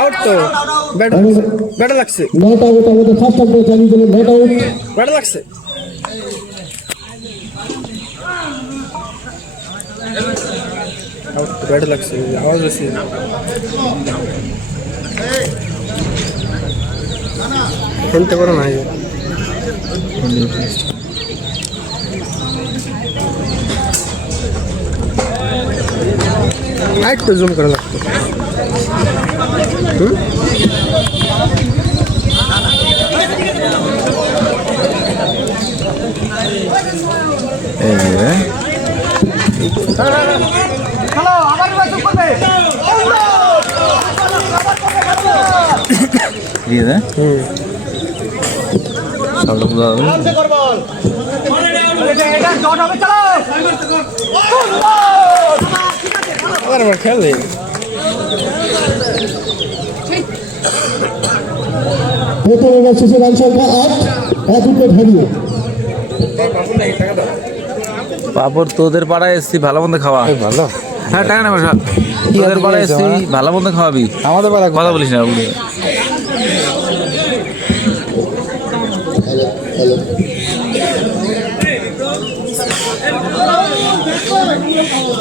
Out তো ব্যাটা লাগছে নট আউট আমাদের ফার্স্ট আম্পায়ার জানিয়ে দিলেন নট আউট। ব্যাটা লাগছে আউট ব্যাটা লাগছে আওয়াজ আছে খেলতে পারো না একটু জুম করা লাগতো খেলে প্রথম ওভার শেষে রান সংখ্যা 8 এক উইকেট হারিয়ে। বাবর তোদের পাড়ায় এসছি ভালো মন্দ খাওয়া ভালো হ্যাঁ টাকা নেবো সব তোদের পাড়ায় এসছি ভালো মন্দ খাওয়াবি আমাদের পাড়া কথা বলিস না বলে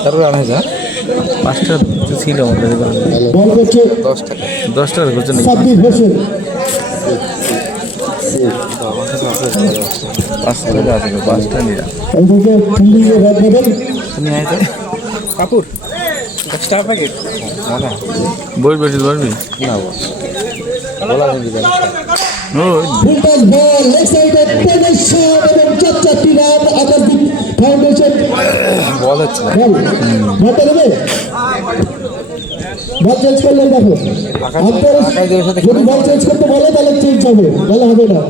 তারপরে রান হয়েছে 5টা ছিল আমাদের বল করছে 10 টাকা করছে নাকি সাব্বির হোসেন। 5 টাকা আছে 5টা নিয়ে এইদিকে ফিল্ডিং এ ব্যাট নেবেন তুমি আইতে কাপুর এক্সট্রা প্যাকেট বই বসে পারবি না বলা দিবেন ও ফুলটাস বল লেগ সাইডে টেনিস শট এবং চারটি রান আকাশদীপ ফাউন্ডেশন। বল হচ্ছে না বলটা নেবে বল চেঞ্জ করলেন দেখো আপনারা যদি বল চেঞ্জ করতে বলে তাহলে চেঞ্জ হবে বলা হবে না।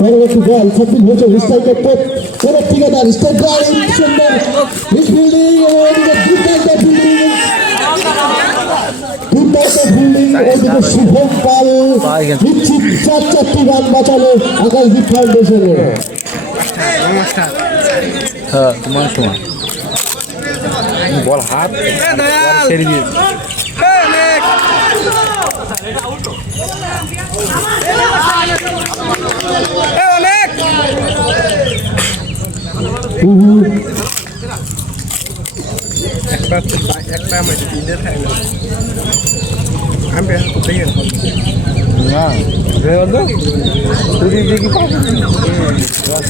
পরবর্তী বল সাব্বির হোসেন স্ট্রাইকের কোন ঠিকাদার স্টেট ড্রাইভ সুন্দর ফিল্ডিং ওদিকে শুভম পাল নিশ্চিত চারটি রান বাঁচালো আকাশদীপ ফাউন্ডেশনের। হ্যাঁ তোমার সময় বল হাত ছেড়ে দিয়ে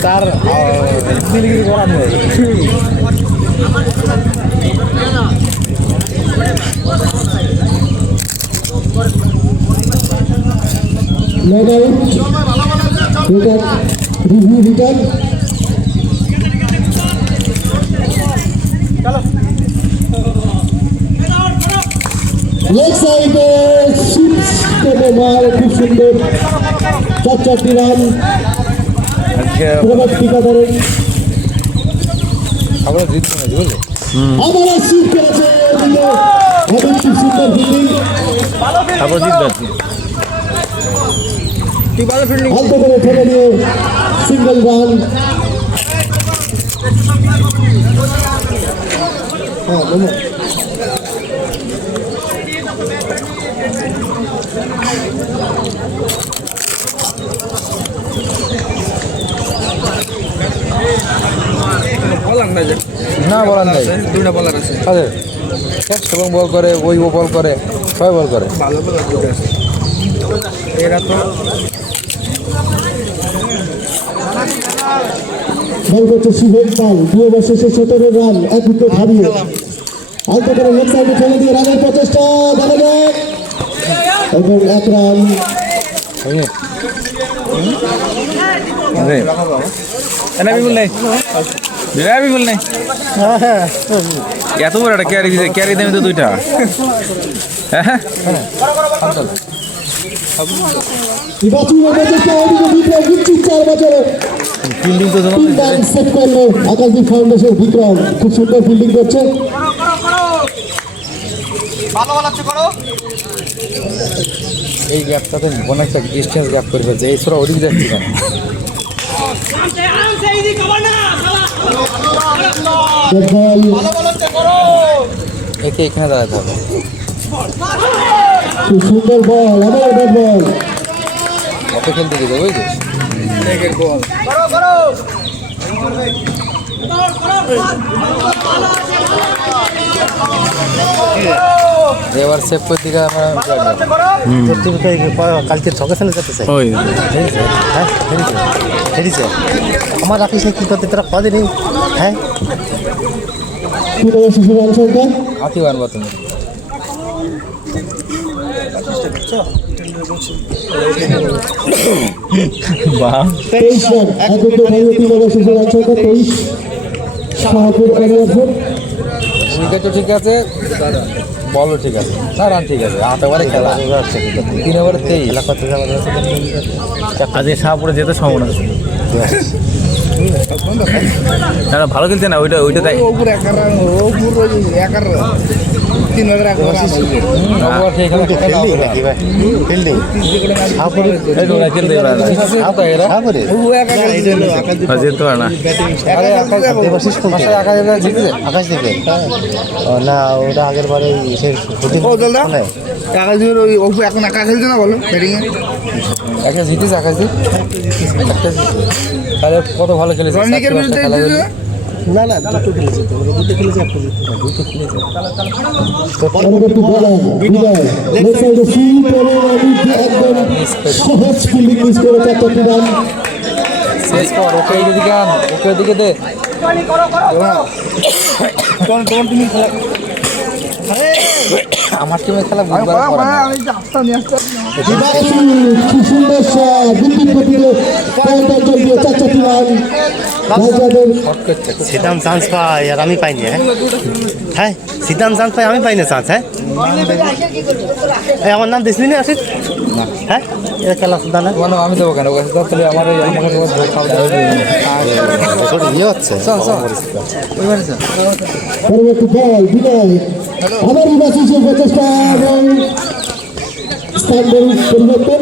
তার করা নেই not out review return leg সাইডে সিক্স থেকে মার খুব সুন্দর চারটি রান প্রভাত ঠিকাদারের আমরা জিতবো না বুঝলে আবার সিট করেছে ওদিকে খুব সুন্দর ফিল্ডিং তারপর জিতবে তুই ভালো ফিল্ডিং আলতো করে ঠেলে দিয়ে সিঙ্গেল রান। বলার না যে না বলার নাই দুইটা বলার আছে আরে এবং বল করে ওই ও বল করে সবাই বল করে ভালো বলার দুটো আছে এরা তো বল করছে শুভম পাল 2 ওভার শেষে 17 রান এক উইকেট হারিয়ে। আলতো করে লেগ সাইডে ঠেলে দিয়ে রানের প্রচেষ্টা দেখা যায় এবং এক রান। বিপুল নেই বিপুল নেই এত বড় একটা ক্যারি দেবে তো দুইটা হ্যাঁ বাঁচিয়ে প্রচেষ্টা ওদিকে বিক্রম দিচ্ছি 4 বছরে ফিল্ডিং তো 3 রান সেট করলো আকাশদ্বীপ ফাউন্ডেশন বিক্রম খুব সুন্দর ফিল্ডিং করছে এই গ্যাপটাতে অনেকটা ডিস্টেন্স গ্যাপ করে ফেলছে এই ছোড়া ওদিকে যাচ্ছে কেন একে এখানে দাঁড়াতে হবে খুব সুন্দর বল আবার ব্যাট বল কত খেলতে গেছে বুঝছিস একের বল এবার সেভ করতে গিয়ে আমরা কালকে ছকে খেলে যেতে চাই ওই হ্যাঁ হেরিছে আমার রাখিস কি করতে তোরা কদে নেই হ্যাঁ পুরো শিশু রান সংখ্যা হাতি বানবা তুমি বাহ 23 রান একত্র ভালো 3 ওভার শিশু রান সংখ্যা 23 শাহপুর এরিয়াফোর উইকেট তো ঠিক আছে বলও ঠিক আছে না রান ঠিক আছে 8 ওভারে খেলা 3 ওভারে 23 খেলা করতে যাওয়া আজকে শাহপুরে যেতে সম্ভাবনা আছে না ভালো খেলছে না ওইটা তাই ওপর একার রান ওপর একার 3 ওভার এক ওভার ওভার ঠিক আছে ফিল্ডিং নাকি ভাই ফিল্ডিং খেলতে সাপরে ও একার যেতে পারে না আরে দেবাশিস কোন মাসে আকাশ জিতেছে আকাশ দিকে না ওটা আগের বারে সেই শুটিং ও দাদা টাকা দিয়ে ওই ওপর এখন একা খেলছে না বলো ব্যাটিং এ একটা জিতেছে আকাশ দি একটা তাহলে কত ভালো খেলেছে রনিকের বিরুদ্ধে খেলা হয়েছে না না দুটো খেলেছে তো দুটো খেলেছে একটা দুটো খেলেছে পরবর্তী বলার বিদায় লেফট সাইডে সুইপ করে একদম সহজ ফিল্ডিং মিস করে 4টি রান শেষ কর ওকে এইদিকে আন ওকে ওদিকে দে কোন তুমি খেলা আমার টিমে খেলা বুঝবার পড়ে না আমি আসতে নিয়ে আসতে খুব সুন্দর শট বিদ্যুৎ গতিতে পয়েন্ট অঞ্চল দিয়ে 4টি রান রাজাদের সিদাম চান্স পাই আর আমি পাইনি হ্যাঁ সিদাম চান্স পাই আমি পাইনি চান্স হ্যাঁ এই আমার নাম দিসনি না আসিস হ্যাঁ এটা খেলা সুদা না মানে আমি দেবো কেন ওকে তাহলে আমার এই আমাকে ইয়ে হচ্ছে পরবর্তী বল বিদায় আবার বিভাসী প্রচেষ্টা এবং স্থান পরিবর্তন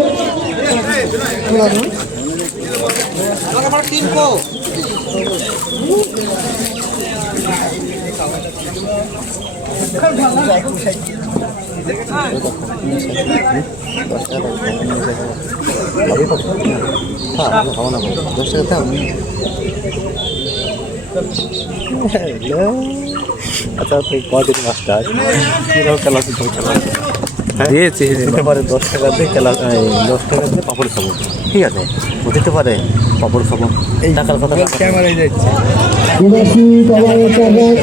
আচ্ছা তুই কদিন মাস্টার কীরকম খেলা খেলা দিয়েছে দিতে পারে 10 টাকা দিয়ে খেলা 10 টাকা দিয়ে পাপড় খাবো ঠিক আছে ও দিতে পারে পাপড় খাবো এই টাকার কথা ক্যামেরায় যাচ্ছে বিভাসী পাওয়ার 4 রান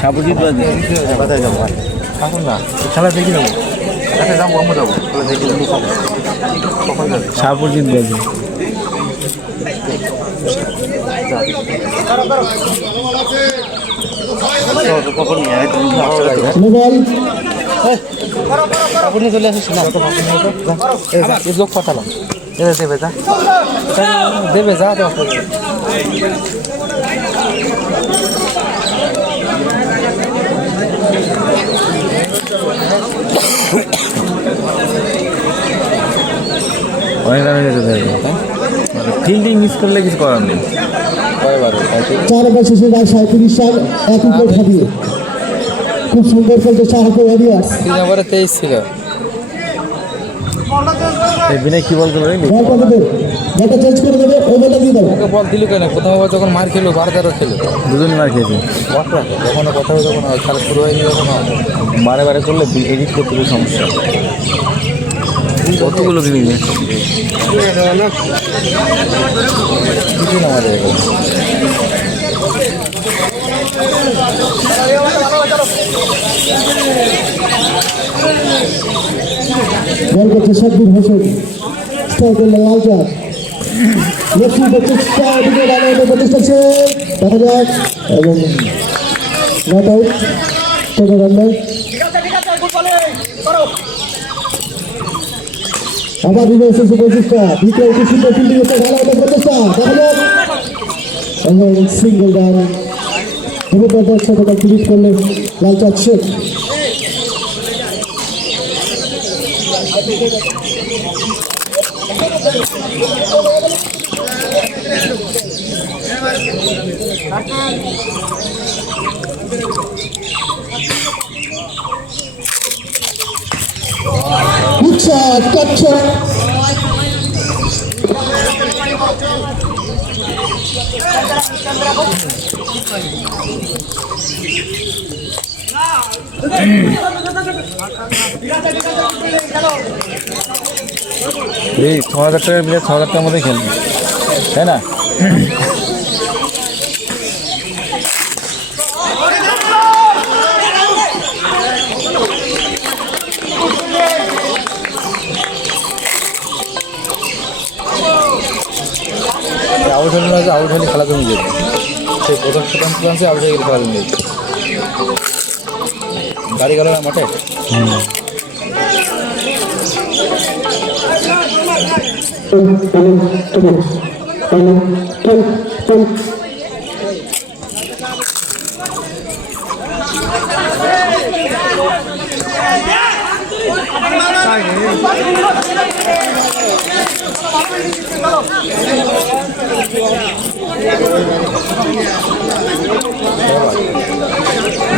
সাপোজিট বাজে কোথায় যাবো এখন না খেলা দেখি যাবো আচ্ছা যাবো আমরা যাবো খেলা দেখি কখন যাবে সাপোজিট বাজে কখন নিয়ে আয় তুমি বল কখন নিয়ে চলে আসিস না এই লোক পাঠালাম দেবে যা দেবে যা তো অনেক রান হয়ে যেতে ফিল্ডিং মিস করলে কিছু করার নেই কয়বারে 4 ওভার শেষে রান 37 রান 1 উইকেট হারিয়ে খুব সুন্দর খেলছে শাহপুর এরিয়াস 3 ওভারে 23 ছিল এই বিনয় কি বলতে পারি বলটা দেবে বলটা চেঞ্জ করে দেবে ওভারটা দিয়ে দাও ওকে বল দিল কেন প্রথম ওভার যখন মার খেলো 12-13 খেলো দুজনই মার খেয়েছে বটরা যখন কথা হয় যখন খেলা শুরু হয়নি যখন বারে বারে করলে এডিট করতে খুব সমস্যা কতগুলো কিনে নিয়ে কিছু না আমাদের এখানে বল করছে সাব্বির হোসেন স্ট্রাইক করলে লালচাঁদ লক্ষ্মী প্রচেষ্টা দিকে রানের প্রচেষ্টা সে দেখা যাক এবং নট আউট 13 রান আবার রিভার্স এসে প্রচেষ্টা দ্বিতীয় সুন্দর ফিল্ডিং এসে ভালো একটা প্রচেষ্টা দেখা যাক এবং সিঙ্গেল রান যুবপর্যায়ের সাথে ক্রিকেট করলে Lalchand Sheikh good shot, cut shot. এই ৬,০০০ টাকার বিলে ৬,০০০ টাকার মধ্যে খেলবি তাই না? আউট হলে না আউট হলে খেলা জমে যাবে। সেই প্রথম চান্সে আউট হয়ে গেলে খেলা জমে যাবে। গাড়ি গেল না মাঠে।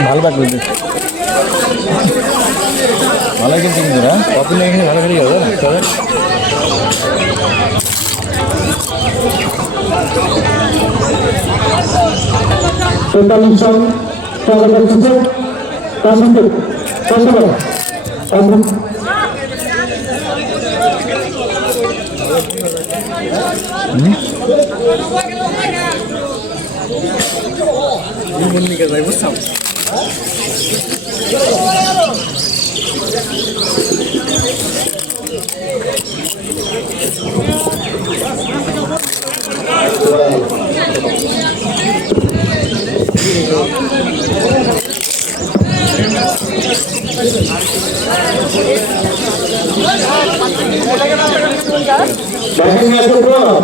ভালো ব্যাট বলছি ভালো কিন্তু কিন্তু না কপি লেগে ভালো খেলে গেল না চলে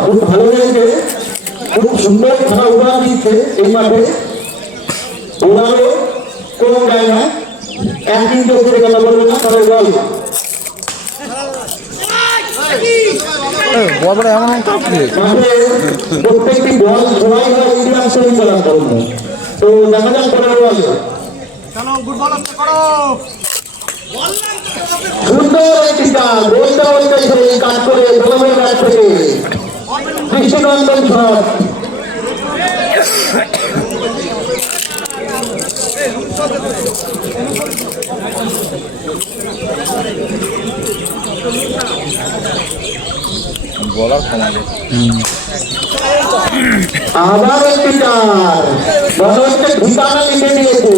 খুব ভালো লেগেছে খুব সুন্দর খেলা উদাহরণ দিচ্ছে এই মাঠে ওরাও কোনো যায় না একদিন তো করে খেলা করবে না তাদের দল প্রত্যেকটি বল সবাই ইন্ডিয়ান শরীর খেলা করবে তো দেখা যাক পরের বল সুন্দর একটি কাজ বলটা বলতে কাজ করে গোলামের কাছ থেকে কৃষ্ণনন্দন শট বলার ক্ষমা নেই আবার একটি চার মনে হচ্ছে ঠিকানা লিখে দিয়েছে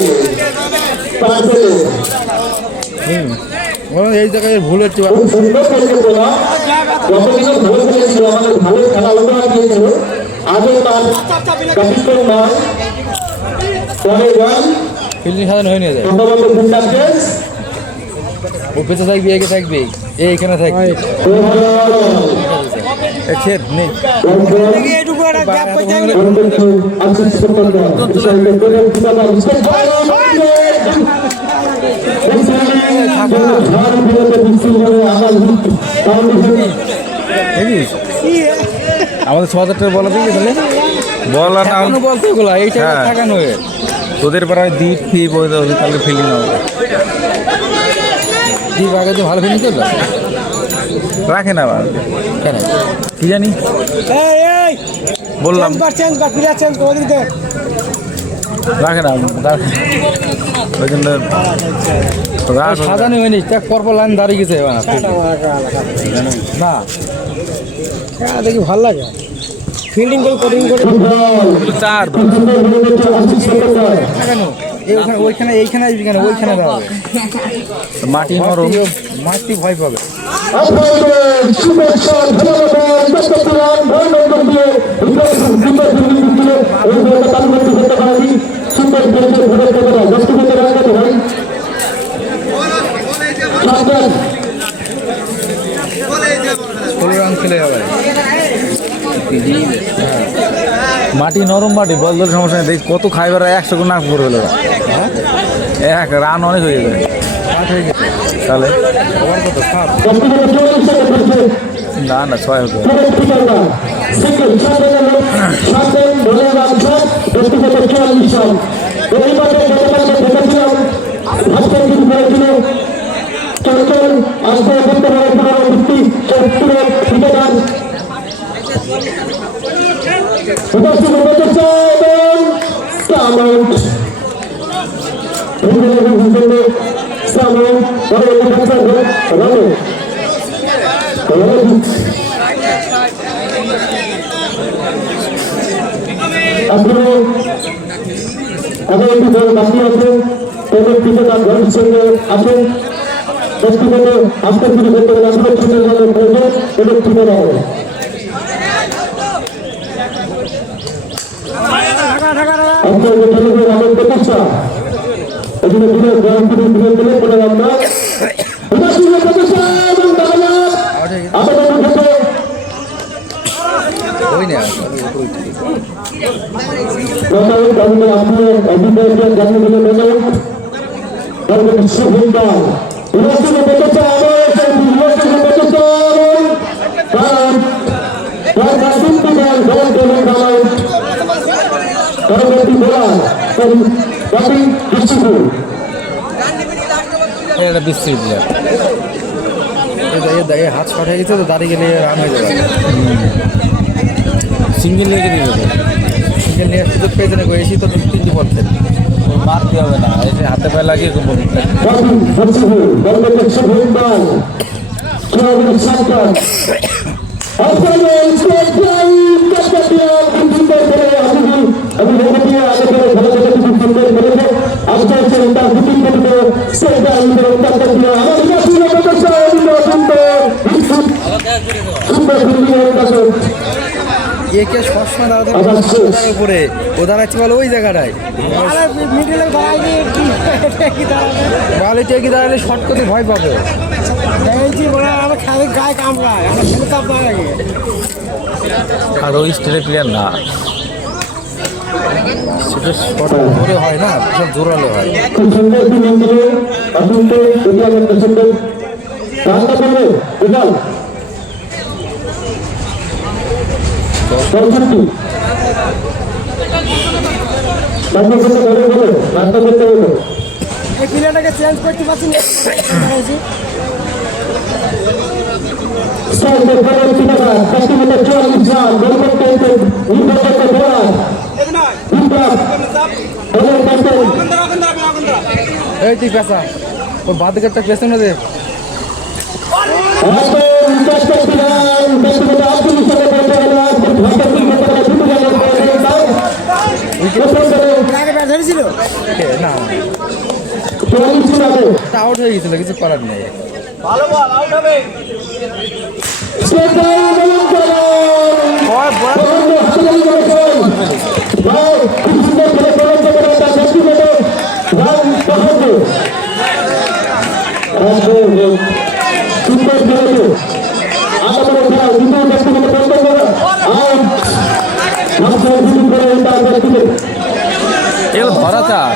এই জায়গায় ভুল হচ্ছে খুব সুন্দর খেলতে বলা যতদিনও ভালো খেলেছিল আমাদের ভালো খেলা উদাহরণ দিয়েছিল আগে তার ক্যাপিটেন নয় পরে রান ফিল্ডিং সাজানো হয়ে নিয়ে যায় সম্ভবত ফিল্ডার্স ও পেছনে থাকবে এগিয়ে থাকবে এইখানে থাকবে ছেদ নেই আমাদের ৬,০০০ টাকা বলা দিয়ে তাহলে বলার নাম বলতে ওগুলো এইটা থাকানো হয়ে তোদের পাড়ায় দ্বীপ ফি বই দেবে তাহলে ফিলিং হবে দ্বীপ আগে তো ভালো ফিলিং করলো রাখে না আবার কেন কি জানি বললাম রাখে না ওই জন্য সাজানো হয়নি পরপর লাইন দাঁড়িয়ে গেছে না দেখি ভালো লাগে ফিল্ডিং করে কোডিং করে চার কেন ওইখানে এইখানে আসবি কেন ওইখানে হবে মাটি নরম মাটি ভয় পাবে সুন্দর খেলে হবে। মাটি নরম মাটি, বল ধরে সমস্যা নেই। দেখ কত খাইবার 100 গুণ না করে হলো, এক রান অনেক হয়ে যাবে তাহলে। না না 6 হতো। আগে একটু বল বাকি আছে, পেমেন্ট দিতে তার ঘরের সঙ্গে আছে। ব্যক্তিগত আজকের কিছু করতে গেলে আসলে ছোটের জন্য প্রয়োজন পেমেন্ট দিতে হবে। আমাদের প্রতিষ্ঠা এখানে দিনে গ্রামপুরে দিনে দিলে পরে আমরা প্রতিষ্ঠা এবং আমাদের ক্ষেত্রে এটা বিস্তৃত হাত শর্ট হয়ে গেছে তো, দাঁড়িয়ে গেলে রান হয়ে যাবে। সিঙ্গেল লেগে দিয়ে দেবে, সিঙ্গেল নিয়ে সুযোগ পেয়েছে না, এসি তো 3টি বল খেলে মারতে হবে না, এসে হাতে পায়ে লাগিয়ে একে সবসময় দাঁড়াতে উপরে ও দাঁড়াচ্ছে বলো ওই জায়গাটায় বালিতে কি দাঁড়ালে শর্ট করতে ভয় পাবে। আর ওই স্টেটের প্লেয়ার না, সেটা শর্ট করে হয় না, সব জোরালো হয়। প্লেয়ারটাকে চেঞ্জ করতে পারছি না। এই তুই পেশা ওর বাদিকেরটা পেছনে দে। না আউট হয়ে গেছিল, কিছু করার নেই। ধরা চার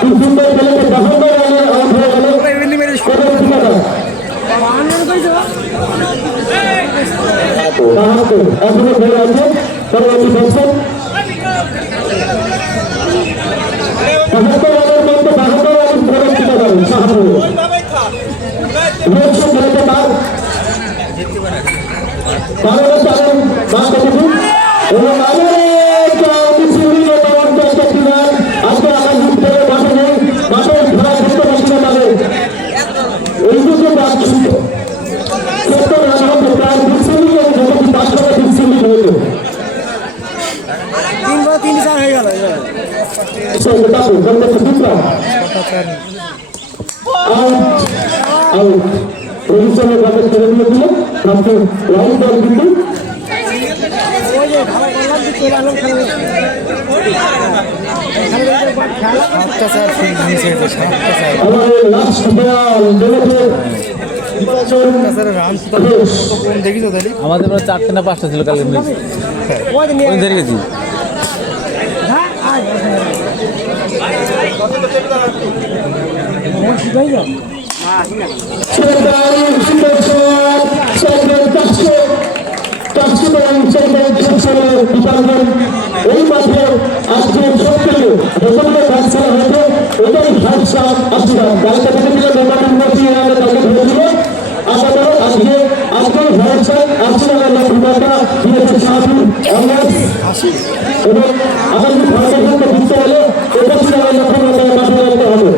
দেখিস তাহলে আমাদের প্রায় 4টে না 5টা ছিল কালকে মিল ওই ধরে গেছি এই মাঠে আজকে সবথেকে প্রথমে ম্যাচ খেলা হয়েছে এটাই ভাষা আসছিলাম গাড়িটা থেকে দিলে মোটামুটি মতি আমাদের তাকে ধরেছিল আমাদের আজকে আজকে ভাষা আসছিলাম লক্ষ্মীটা দিয়েছে সাধু এবং আমাদের ভাষাকে দিতে হলে এটা ছিল লক্ষ্মীটা মাঠে রাখতে হবে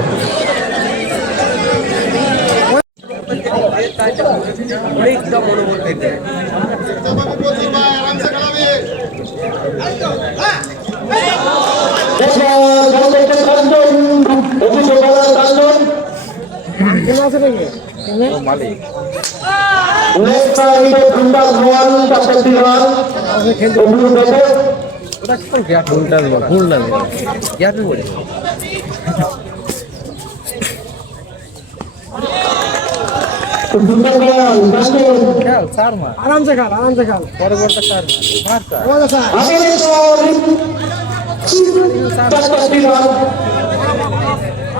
आराम से खाल परे बोलता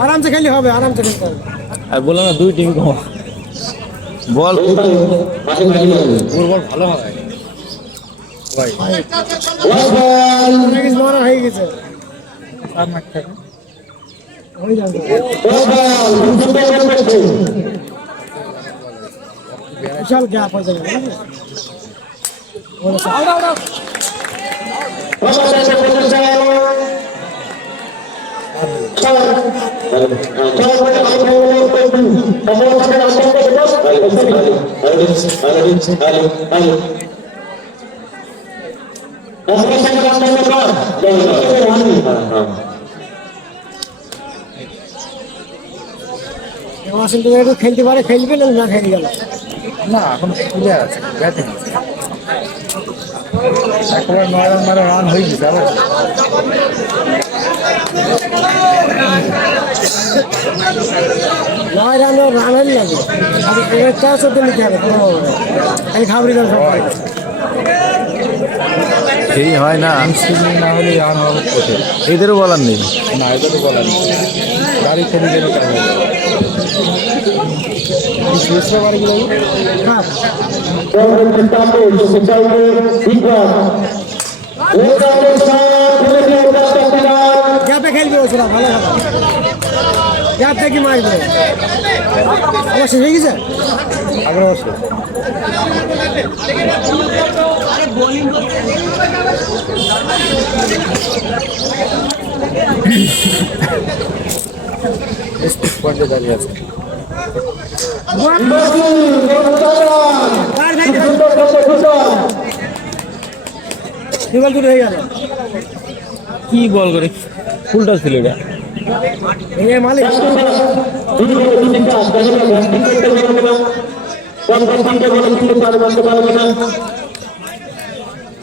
आराम से खेली হবে आराम से खेलते হবে আর বললাম না 2 টিম কম বল ওর বল ভালো হয় ভাই নেক্সট বল হয়ে গেছে আর মাঠ থেকে হয়ে যাবে বিশাল গ্যাপ হয়ে যাবে ওরে আউট আউট খেলতে পারে খেলবে না খেলে গেল না এখন প্লেয়ার আছে ব্যাটিং একবার 9 রান মারা রান হয়ে গেছে আবার 9 রান রান লাগে আর একটা চোদ্দ নিতে হবে এই খাবরি গেল সবাই এই হয় না না হলে রান হবে কোথায় এদেরও বলার নেই না এদেরও বলার নেই গাড়ি খেলে গেলে কাজ হবে दूसरे बार की लगी हां क्या पे खेल गयो छोरा ভালো ভালো क्या पे की मार गयो অবশ্য হয়ে গেছে আগে অবশ্য আরে বোলিং করতে পয়েন্টে দাঁড়িয়ে আছে কি বল করে ফুলটা ছিল এটা মালিক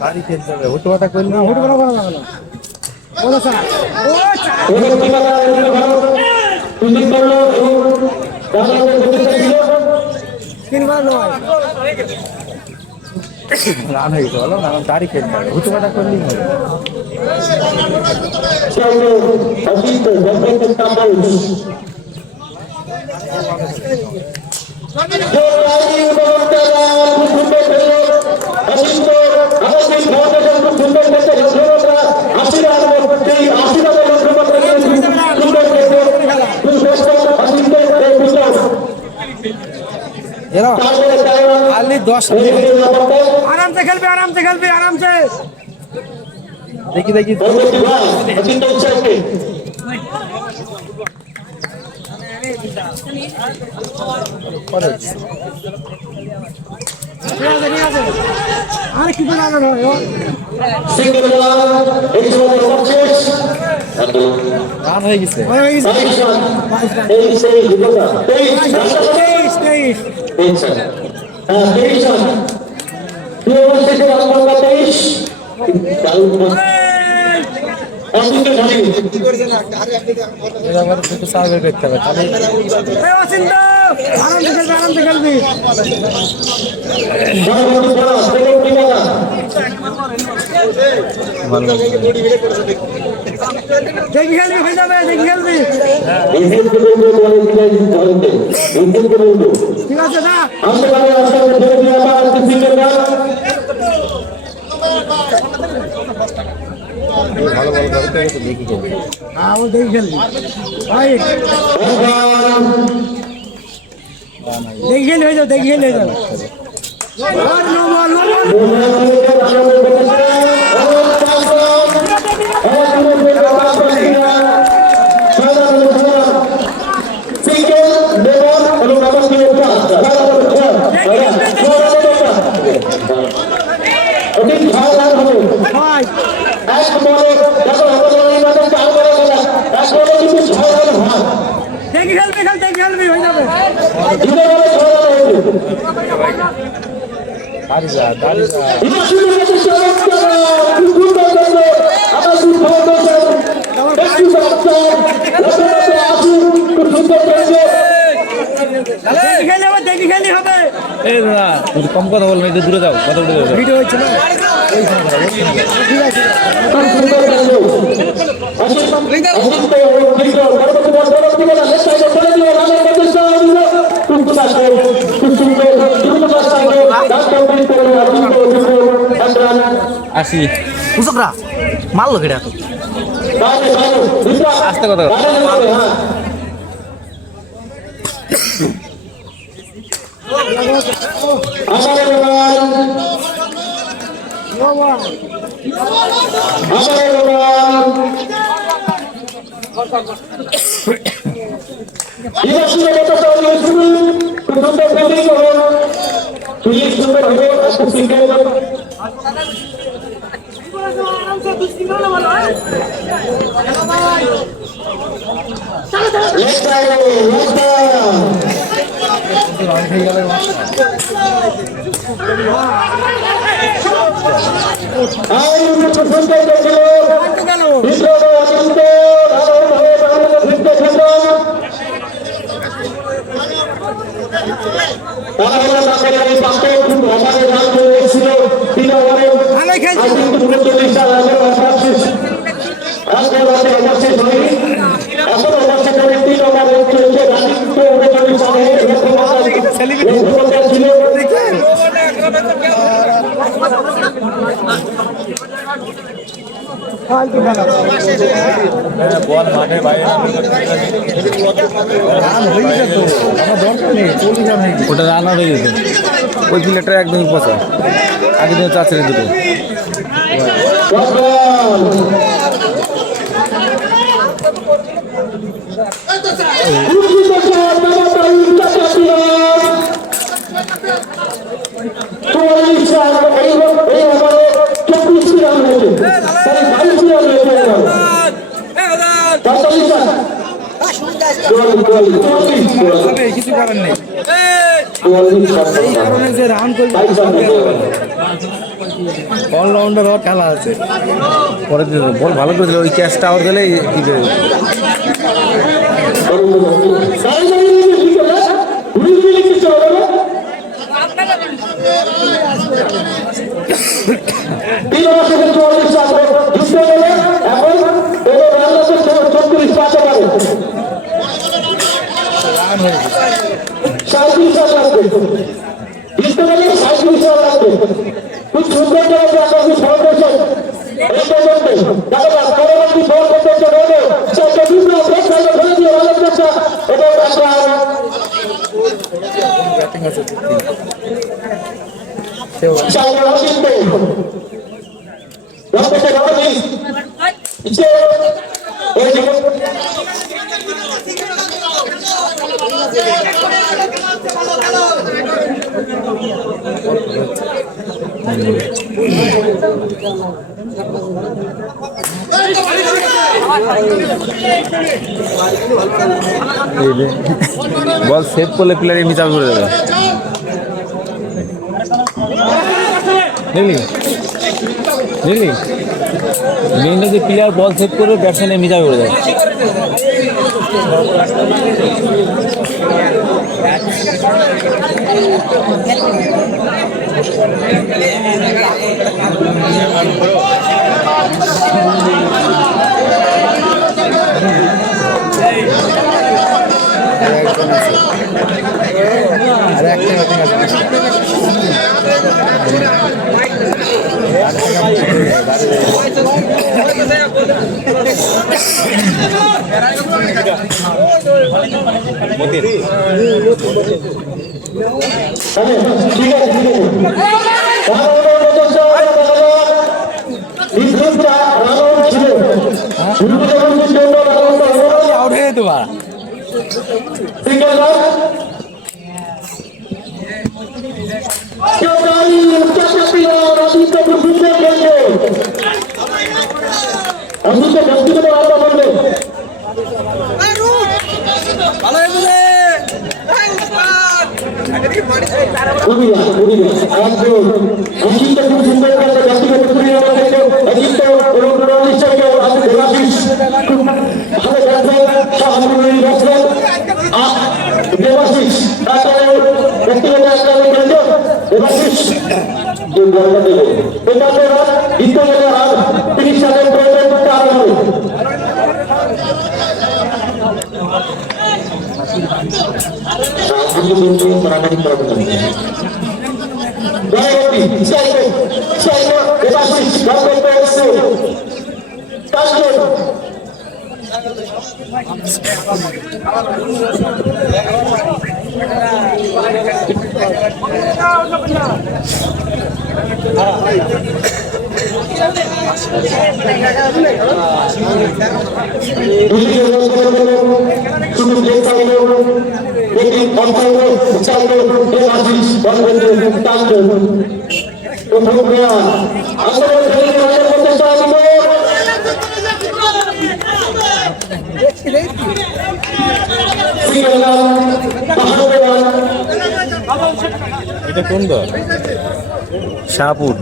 গাড়ি খেলতে হবে হুটুয়াটা করলে না হুটুয়াটা করা যাবে না বলো স্যার তিনবার নয় রান হয়ে গেছে বলো না গাড়ি খেলতে হবে হুটুয়াটা করলেই হবে आराम से खेलबे आराम से देखी देखी अरे कितना लाना है রান হয়ে গেছে এক মিনিট খালি এবার একটু সার্ভে করতে হবে তাহলে এই অচিন্ত আরামসে খেলবি বড় বড় বড় দেখো কি বলা দেখি খেলবি হয়ে যাবে দেখি খেলবি ইঞ্জিন করে বলে দিলাই ধরতে ইঞ্জিন করে ঠিক আছে না আমরা ধরে দিয়ে আবার সিঙ্গেল না ভালো ভালো করতে হবে তো দেখি খেলবে হ্যাঁ ও দেখি খেলবি ভাই দেখি খেলে হয়ে যাবে দেখি খেলে হয়ে যাবে নো বল নো বল ভাই দেখি খেলবি দেখি খেলবি হয়ে যাবে দাঁড়িয়ে যা দেখি খেলে হবে দেখি খেলি হবে এই দাদা একটু কম কথা বলবেন একটু দূরে যাও কথা দূরে যাও ভিডিও হচ্ছে না আসি কুচকরা মারলো কেটে এত আস্তে কথা ভালোই খেলছি বল মাঠে বাইরে ওটা রান হয়ে গেছে ওই প্লেয়ারটা একদমই পচা আগে দিনে চাচ্ছে দুটো কিছু করার নেই এই কারণে যে রান করবে অলরাউন্ডার হওয়ার খেলা আছে পরে বল ভালো করেছিল ওই ক্যাচটা আউট দিলে কি করে বল সেভ করলে প্লেয়ার এমনি চালু করে দেবে দেখলি বুঝলি মেনটা যে প্লেয়ার বল সেট করে ব্যাটসম্যানে মিজাই করে দেয়। আউট হয়ে তোমার এটা কোন দল? শাহপুর।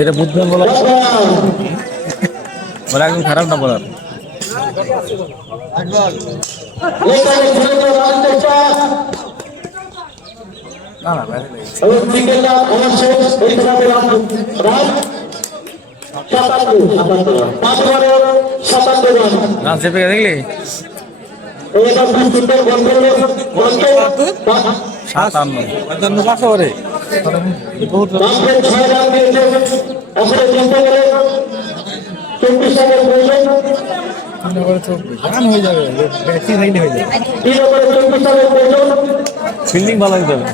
এটা বুদ্ধন বলার বলা একদম খারাপ না বলার না না রান চেপে দেখলি 57 করে ফিল্ডিং ভালো হয়ে যাবে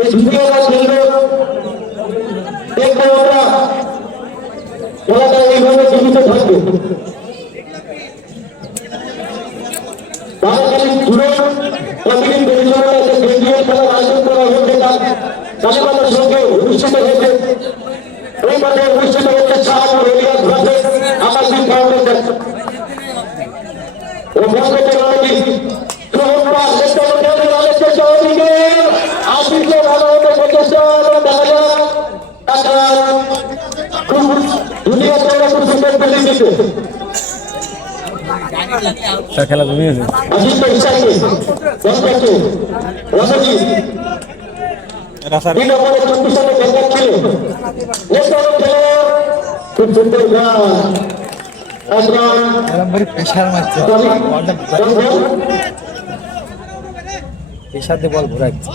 এই দ্বিতীয় কেন্দ্র দেখবো আমরা খেলাটা এইভাবে জীবিত থাকবে। বাঘাখালী জুড়ে কমিটির পরিচালনায় যে কেন্দ্রীয় খেলার আয়োজন করা হয়েছে তার কালীবাজার সঙ্গে অনুষ্ঠিত হয়েছে। এই মাঠে অনুষ্ঠিত হচ্ছে Shahpur Elias versus Akashdwip foundation ও বঙ্গবন্ধু রানী সোহনপাল নেতৃত্বে আলোচনা সহযোগী আশিসে ভালো হতে প্রচেষ্টা দেখা যাক তাছাড়া দুনিয়া থেকে খুব সুন্দর ফেলে দিতে খেলা ঘুমিয়েছে আশিসে ইচ্ছাকে দর্শককে রসজি তিন নম্বরে 24 সালে ব্যাংকক ছিল নেতৃত্ব খেলা খুব সুন্দর গান প্রেশার মারছে প্রেশার দিয়ে বল ঘুরাচ্ছে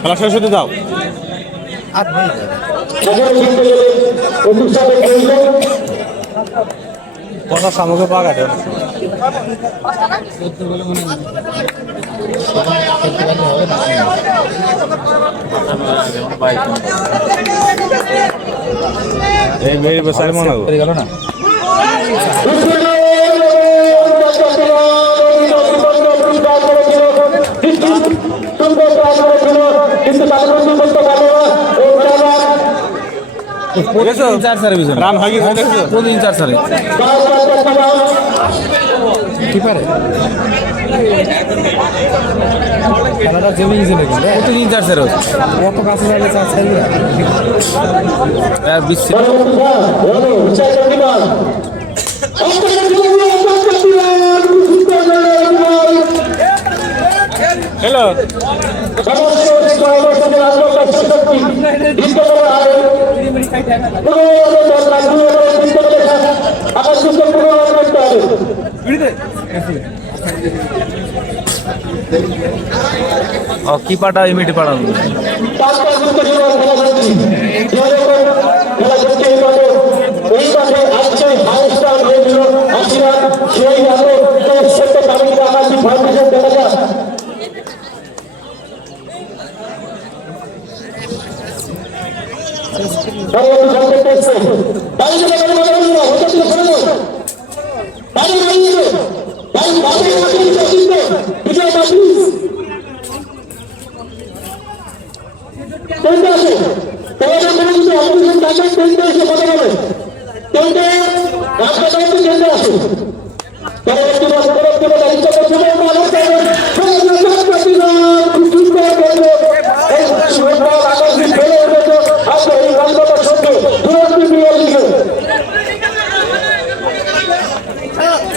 খেলা শেষ হতে দাও আর নেই কোনো সামগ্রী পাওয়া গেছে এই মেয়ের বেসারি মনে গেল না রান হয়ে গেছে প্রতিদিন 4 সারে কি পারে খেলাটা জমে গেছে নাকি প্রতিদিন 4 সারে কত কাছে যাবে 4 সারে বিশ্ব হ্যালো কি পাটা ইমিটি পাড়া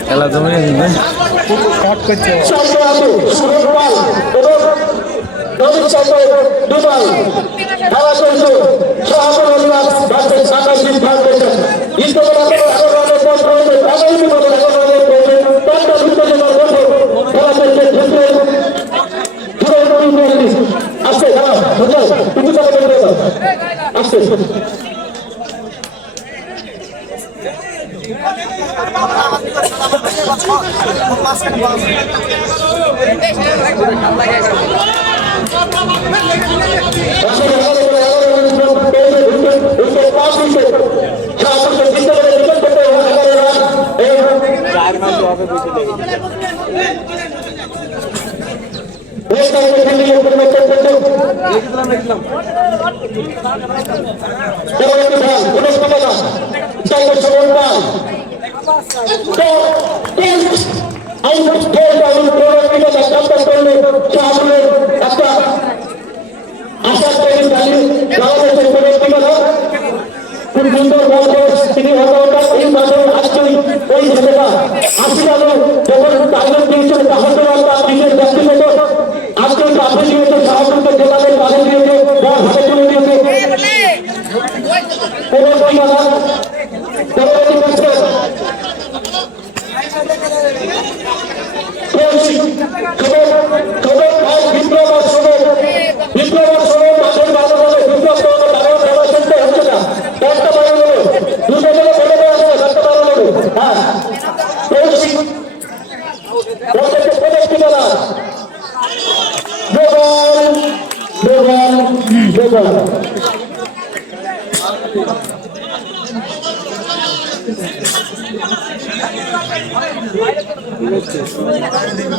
খেলা জমে শর্ট করছে খবর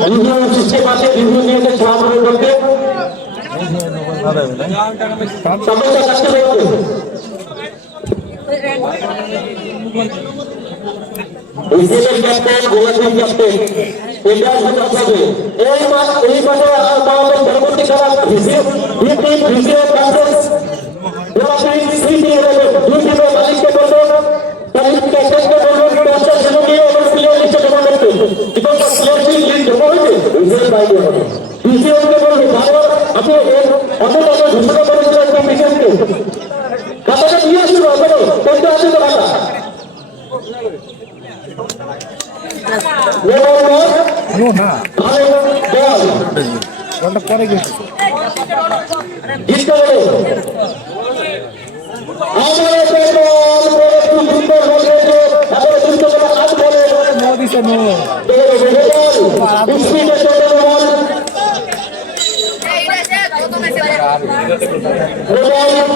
সুন্দর সিস্টেম আছে বিভিন্ন নিয়ে সমাধান করতে সমস্যা কাটতে করতে ইসিএল ক্যাপ্টেন গোলাপী ক্যাপ্টেন এটা হবে এই মাসে আমাদের পরবর্তী খেলা ভিডিও ক্লাসেস গোলাপী সিটি এবং দুটো মালিককে বলবো তাদের ক্যাপ্টেনকে বলবো দশটা সেনাকে এবং প্লেয়ার লিস্টে জমা করতে এবং প্লেয়ারটি লিস্ট জমা হয়েছে ইসিএল বাইরে হবে ইসিএলকে বলবো ভালো আপনি অনেক ঘোষণা করেছিলেন একটা মিশনকে কাতারে নিয়ে আসুন আপনারা কোনটা আছে তো ভালো পরে গেছে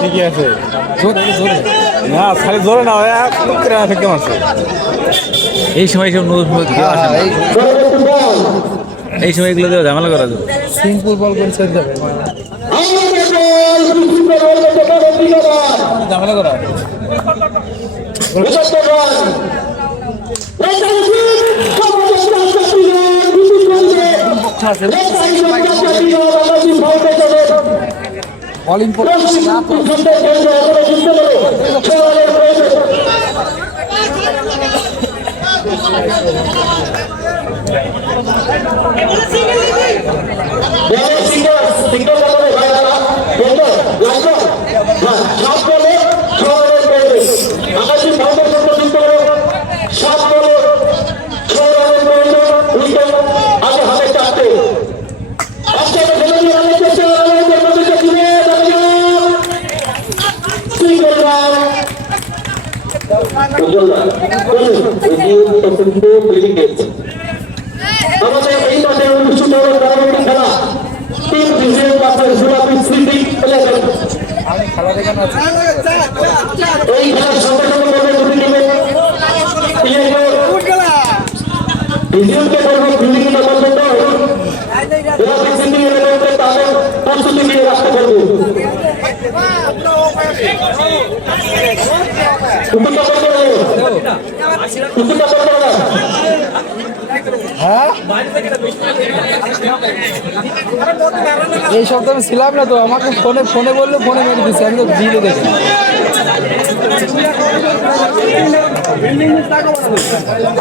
ঠিকই আছে না খালি জোরে না থেকে মারছে এই সময় সব নতুন কেউ আসে না। এই সময় এগুলো দেওয়া ঝামেলা করা যাবে সিম্পল বল করে ছেড়ে দেবে ঝামেলা করা অল ইম্পর্টেন্ট আমাদের এই মাঠে অনুষ্ঠিত হল পরবর্তী খেলা তিন বিজয়ী পাশের গোলাপী স্মৃতি এই খেলার সংগঠন করবে দুটি টিমে বিজয়ীকে করবে ফিল্ডিং পর্যন্ত গোলাপী স্মৃতি তাদের প্রস্তুতি নিয়ে রাখতে পারবে এই সপ্তাহে আমি ছিলাম না তো আমাকে ফোনে বললে ফোনে মেরে দিচ্ছে আমি তো ভিডিও দেখি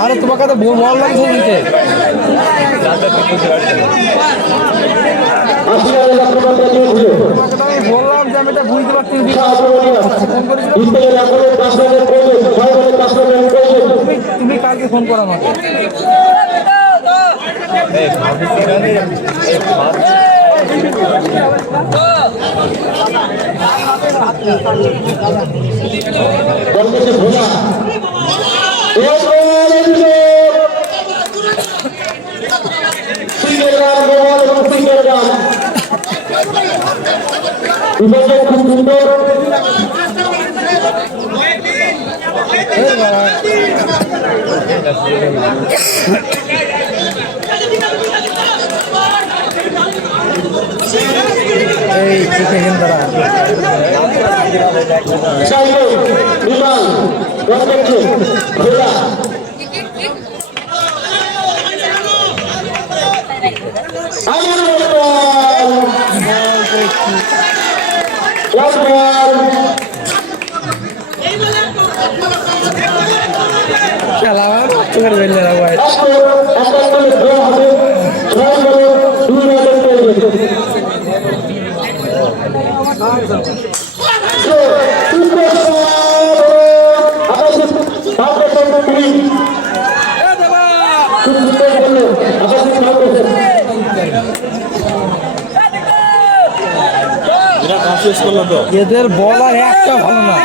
আরে তোমাকে তো বললাম সেদিনকে বললাম যে আমি এটা বুঝতে পারছি তুমি কালকে ফোন করো আমাকে খুব সুন্দর এই চোখে হিন্দারা খেলা চোখের বেরিয়ে যাবো এদের বলার একটা ভালো না